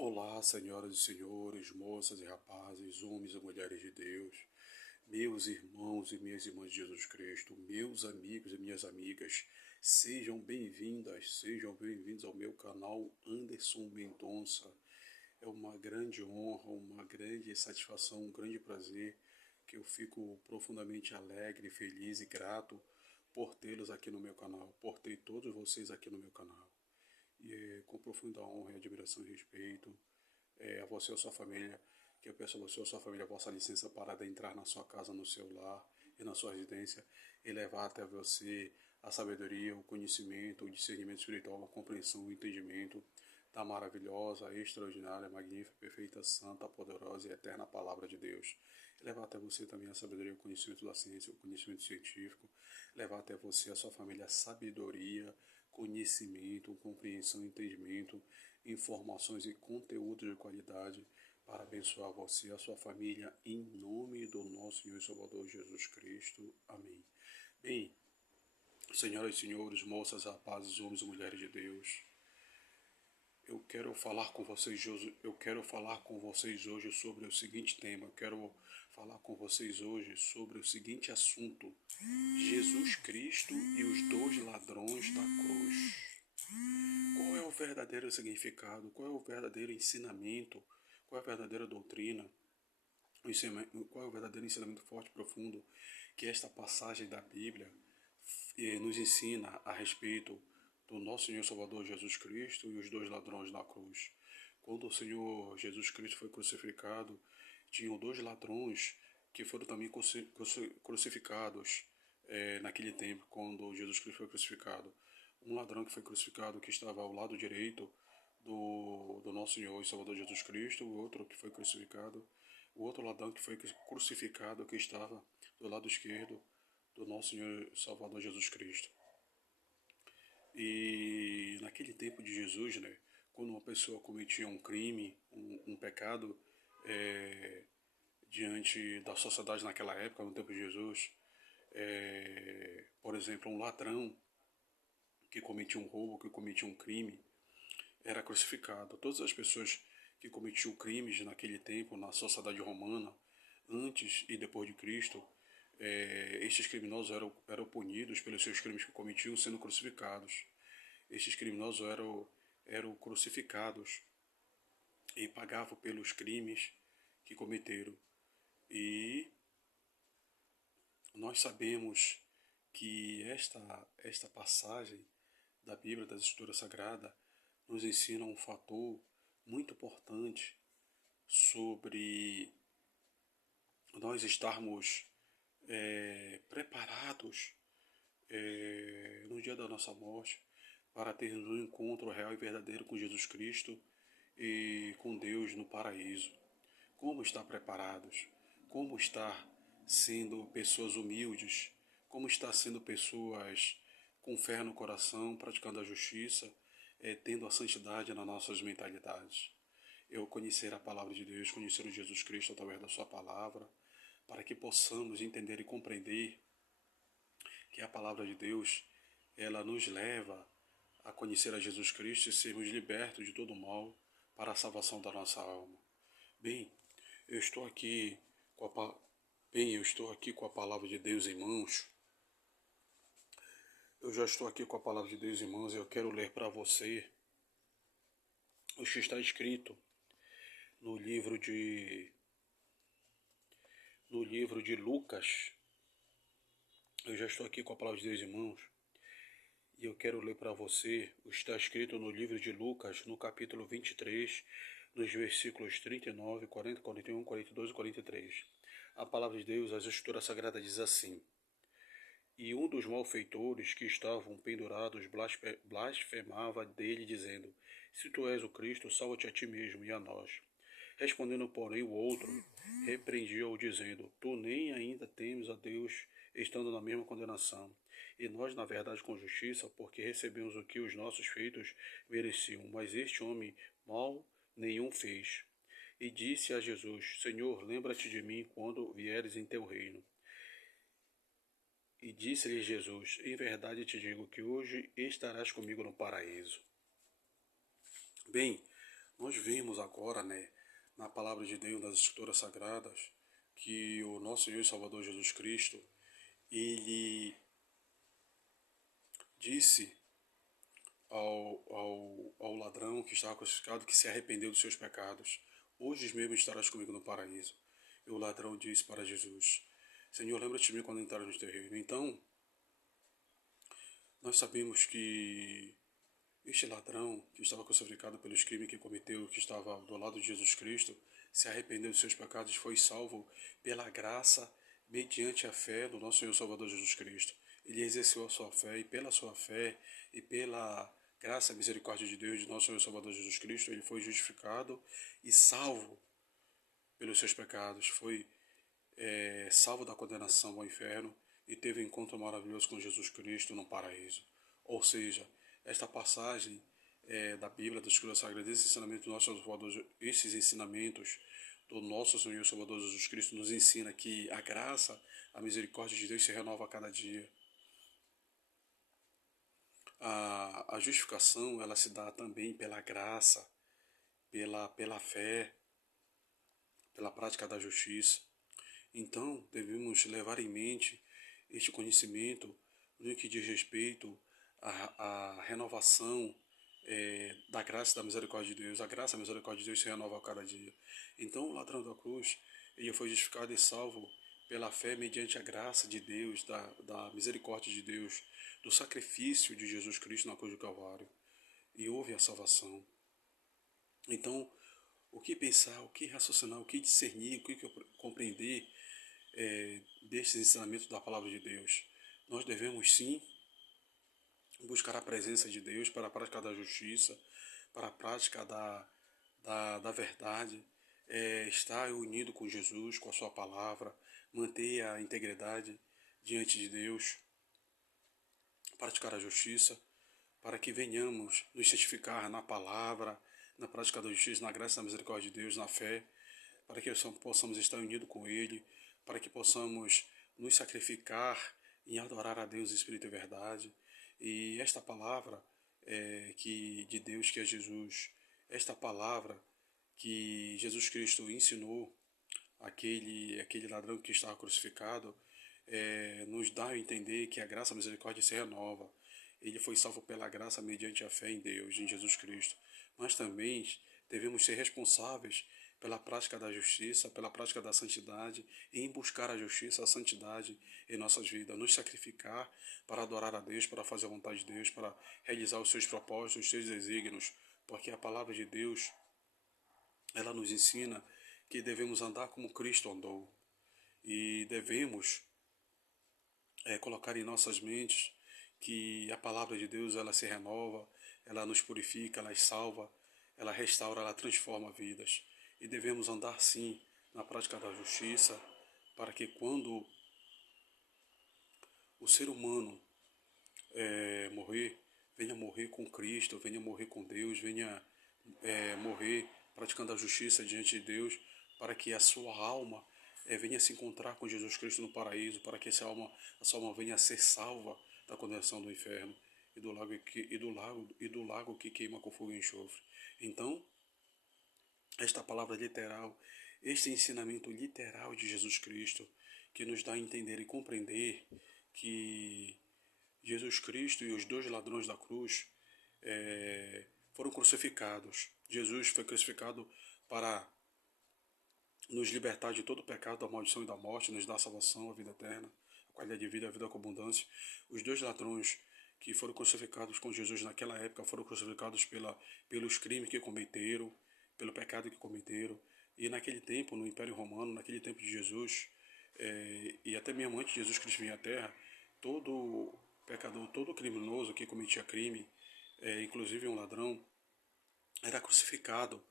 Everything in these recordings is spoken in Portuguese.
Olá, senhoras e senhores, moças e rapazes, homens e mulheres de Deus, meus irmãos e minhas irmãs de Jesus Cristo, meus amigos e minhas amigas, sejam bem-vindos ao meu canal Anderson Mendonça. É uma grande honra, uma grande satisfação, um grande prazer que eu fico profundamente alegre, feliz e grato por tê-los aqui no meu canal, por ter todos vocês aqui no meu canal. E com profunda honra e admiração e respeito a você e a sua família, que eu peço a você e a sua família a vossa licença para adentrar na sua casa, no seu lar e na sua residência e levar até você a sabedoria, o conhecimento, o discernimento espiritual, a compreensão, o entendimento da maravilhosa, extraordinária, magnífica, perfeita, santa, poderosa e eterna palavra de Deus. E levar até você também a sabedoria, o conhecimento da ciência, o conhecimento científico, levar até você, a sua família, a sabedoria, conhecimento, compreensão, entendimento, informações e conteúdos de qualidade para abençoar você e a sua família em nome do nosso Senhor e Salvador Jesus Cristo. Amém. Bem, senhoras e senhores, moças, rapazes, homens e mulheres de Deus, eu quero falar com vocês hoje sobre o seguinte tema. Eu quero falar com vocês hoje sobre o seguinte assunto: Jesus Cristo e os dois ladrões da cruz. Qual é o verdadeiro significado? Qual é o verdadeiro ensinamento? Qual é a verdadeira doutrina? Qual é o verdadeiro ensinamento forte e profundo que esta passagem da Bíblia nos ensina a respeito do nosso Senhor Salvador Jesus Cristo e os dois ladrões na cruz? Quando o Senhor Jesus Cristo foi crucificado, tinham dois ladrões que foram também crucificados naquele tempo, quando Jesus Cristo foi crucificado. Um ladrão que foi crucificado, que estava ao lado direito do nosso Senhor e Salvador Jesus Cristo, o outro que foi crucificado, o outro ladrão que foi crucificado, que estava do lado esquerdo do nosso Senhor e Salvador Jesus Cristo. E naquele tempo de Jesus, né, quando uma pessoa cometia um crime, um pecado, diante da sociedade naquela época, no tempo de Jesus, por exemplo, um ladrão que cometia um roubo, que cometia um crime, era crucificado. Todas as pessoas que cometiam crimes naquele tempo, na sociedade romana, antes e depois de Cristo, estes criminosos eram punidos pelos seus crimes que cometiam, sendo crucificados. Estes criminosos eram crucificados e pagavam pelos crimes que cometeram. E nós sabemos que esta passagem da Bíblia, das Escrituras Sagradas, nos ensina um fator muito importante sobre nós estarmos preparados no dia da nossa morte para termos um encontro real e verdadeiro com Jesus Cristo e com Deus no paraíso. Como estar preparados? Como estar sendo pessoas humildes? Como estar sendo pessoas com fé no coração, praticando a justiça, tendo a santidade nas nossas mentalidades? Eu conhecer a palavra de Deus, conhecer o Jesus Cristo através da sua palavra, para que possamos entender e compreender que a palavra de Deus, ela nos leva a conhecer a Jesus Cristo e sermos libertos de todo mal para a salvação da nossa alma. Bem, eu estou aqui com a palavra de Deus em mãos. Eu já estou aqui com a palavra de Deus em mãos e eu quero ler para você o que está escrito no livro de Lucas. Eu já estou aqui com a palavra de Deus em mãos e eu quero ler para você o que está escrito no livro de Lucas, no capítulo 23, nos versículos 39, 40, 41, 42 e 43. A palavra de Deus, as Escrituras Sagradas, diz assim: E um dos malfeitores que estavam pendurados blasfemava dele, dizendo: Se tu és o Cristo, salva-te a ti mesmo e a nós. Respondendo, porém, o outro repreendia-o, dizendo: Tu nem ainda temes a Deus, estando na mesma condenação. E nós, na verdade, com justiça, porque recebemos o que os nossos feitos mereciam. Mas este homem mal nenhum fez. E disse a Jesus: Senhor, lembra-te de mim quando vieres em teu reino. E disse-lhe Jesus: Em verdade te digo que hoje estarás comigo no paraíso. Bem, Nós vemos agora, né, na palavra de Deus, nas Escrituras Sagradas, que o nosso Senhor e Salvador Jesus Cristo, ele disse ao ladrão que estava crucificado que se arrependeu dos seus pecados: hoje mesmo estarás comigo no paraíso. E o ladrão disse para Jesus: Senhor, lembra-te de mim quando entrares no teu reino. Então, nós sabemos que este ladrão que estava crucificado pelos crimes que cometeu, que estava do lado de Jesus Cristo, se arrependeu dos seus pecados e foi salvo pela graça, mediante a fé do nosso Senhor Salvador Jesus Cristo. Ele exerceu a sua fé e pela sua fé e pela graça e misericórdia de Deus, de nosso Senhor Salvador Jesus Cristo, ele foi justificado e salvo pelos seus pecados. Foi salvo da condenação ao inferno e teve um encontro maravilhoso com Jesus Cristo no paraíso. Ou seja, esta passagem da Bíblia, das Escrituras Sagradas, esses ensinamentos do nosso Senhor e Salvador Jesus Cristo nos ensina que a graça, a misericórdia de Deus se renova a cada dia. A justificação, ela se dá também pela graça, pela fé, pela prática da justiça. Então, devemos levar em mente este conhecimento no que diz respeito à renovação da graça e da misericórdia de Deus. A graça e a misericórdia de Deus se renova a cada dia. Então, o ladrão da cruz, ele foi justificado e salvo pela fé mediante a graça de Deus, da misericórdia de Deus, do sacrifício de Jesus Cristo na cruz do Calvário. E houve a salvação. Então, o que pensar, o que raciocinar, o que discernir, o que compreender destes ensinamentos da palavra de Deus? Nós devemos sim buscar a presença de Deus para a prática da justiça, para a prática da verdade, estar unido com Jesus, com a sua palavra, manter a integridade diante de Deus, praticar a justiça, para que venhamos nos certificar na palavra, na prática da justiça, na graça e na misericórdia de Deus, na fé, para que possamos estar unidos com Ele, para que possamos nos sacrificar em adorar a Deus em espírito e verdade. E esta palavra de Deus, que é Jesus, esta palavra que Jesus Cristo ensinou aquele ladrão que estava crucificado, nos dá a entender que a graça e a misericórdia se renova. Ele foi salvo pela graça mediante a fé em Deus, em Jesus Cristo. Mas também devemos ser responsáveis pela prática da justiça, pela prática da santidade, e em buscar a justiça, a santidade em nossas vidas, nos sacrificar para adorar a Deus, para fazer a vontade de Deus, para realizar os seus propósitos, os seus desígnios, porque a palavra de Deus, ela nos ensina que devemos andar como Cristo andou, e devemos colocar em nossas mentes que a palavra de Deus, ela se renova, ela nos purifica, ela salva, ela restaura, ela transforma vidas. E devemos andar sim na prática da justiça, para que quando o ser humano morrer, venha morrer com Cristo, venha morrer com Deus, venha morrer praticando a justiça diante de Deus, para que a sua alma venha se encontrar com Jesus Cristo no paraíso, para que a sua alma venha a ser salva da condenação do inferno e do lago que queima com fogo e enxofre. Então, esta palavra literal, este ensinamento literal de Jesus Cristo, que nos dá a entender e compreender que Jesus Cristo e os dois ladrões da cruz foram crucificados. Jesus foi crucificado para nos libertar de todo o pecado, da maldição e da morte, nos dar a salvação, a vida eterna, a qualidade de vida, a vida com abundância. Os dois ladrões que foram crucificados com Jesus naquela época foram crucificados pelos crimes que cometeram, pelo pecado que cometeram. E naquele tempo, no Império Romano, naquele tempo de Jesus, e até mesmo antes de Jesus Cristo vir à Terra, todo pecador, todo criminoso que cometia crime, inclusive um ladrão, era crucificado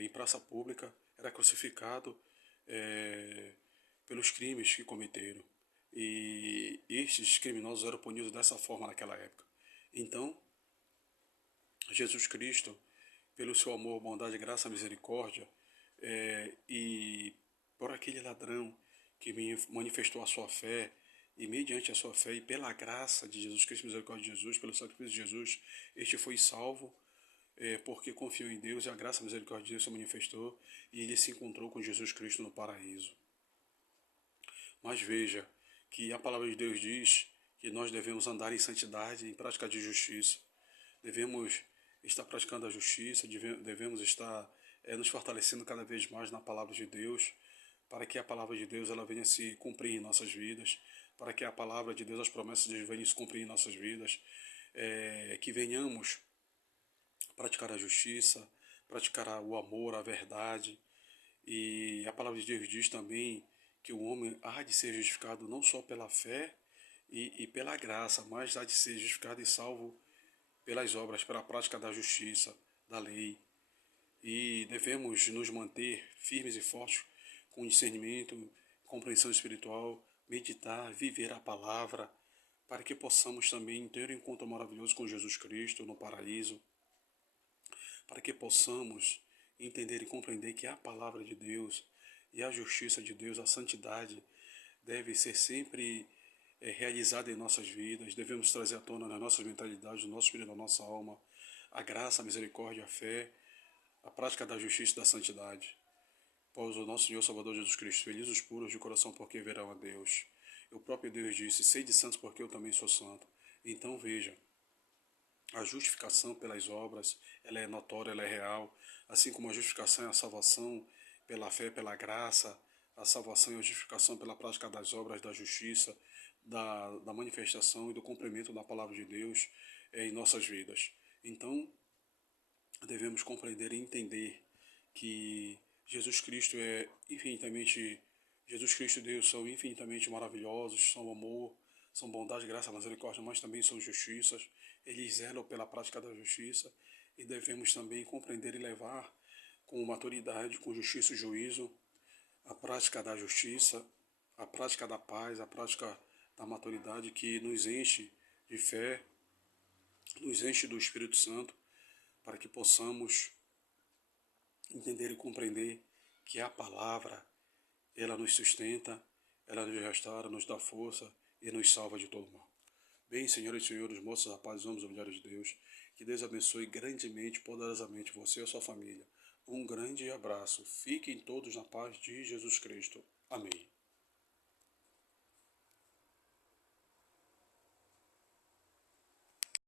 em praça pública, era crucificado pelos crimes que cometeram. E estes criminosos eram punidos dessa forma naquela época. Então, Jesus Cristo, pelo seu amor, bondade, graça, misericórdia, e por aquele ladrão que manifestou a sua fé, e mediante a sua fé e pela graça de Jesus Cristo, misericórdia de Jesus, pelo sacrifício de Jesus, este foi salvo porque confiou em Deus e a graça e a misericórdia de Deus se manifestou e ele se encontrou com Jesus Cristo no paraíso. Mas veja que a palavra de Deus diz que nós devemos andar em santidade, em prática de justiça. Devemos estar praticando a justiça, devemos estar nos fortalecendo cada vez mais na palavra de Deus, para que a palavra de Deus ela venha se cumprir em nossas vidas, para que a palavra de Deus, as promessas de Deus venham se cumprir em nossas vidas, que venhamos praticar a justiça, praticar o amor, a verdade. E a palavra de Deus diz também que o homem há de ser justificado não só pela fé e pela graça, mas há de ser justificado e salvo pelas obras, pela prática da justiça, da lei. E devemos nos manter firmes e fortes com discernimento, compreensão espiritual, meditar, viver a palavra, para que possamos também ter um encontro maravilhoso com Jesus Cristo no paraíso, para que possamos entender e compreender que a palavra de Deus e a justiça de Deus, a santidade, deve ser sempre realizada em nossas vidas. Devemos trazer à tona nas nossas mentalidades, no nosso espírito, na nossa alma, a graça, a misericórdia, a fé, a prática da justiça e da santidade. Pois o nosso Senhor Salvador Jesus Cristo, felizes os puros de coração, porque verão a Deus. E o próprio Deus disse, sede santos, porque eu também sou santo. Então veja, a justificação pelas obras, ela é notória, ela é real, assim como a justificação é a salvação pela fé, pela graça, a salvação e a justificação pela prática das obras da justiça, da manifestação e do cumprimento da palavra de Deus em nossas vidas. Então, devemos compreender e entender que Jesus Cristo e Deus são infinitamente maravilhosos, são amor, são bondade, graça, misericórdia, mas também são justiças. Eles zelam pela prática da justiça e devemos também compreender e levar com maturidade, com justiça e juízo, a prática da justiça, a prática da paz, a prática da maturidade que nos enche de fé, nos enche do Espírito Santo, para que possamos entender e compreender que a palavra, ela nos sustenta, ela nos restaura, nos dá força e nos salva de todo mal. Bem, senhoras e senhores, moços, rapazes, homens e mulheres de Deus, que Deus abençoe grandemente, poderosamente você e a sua família. Um grande abraço. Fiquem todos na paz de Jesus Cristo. Amém.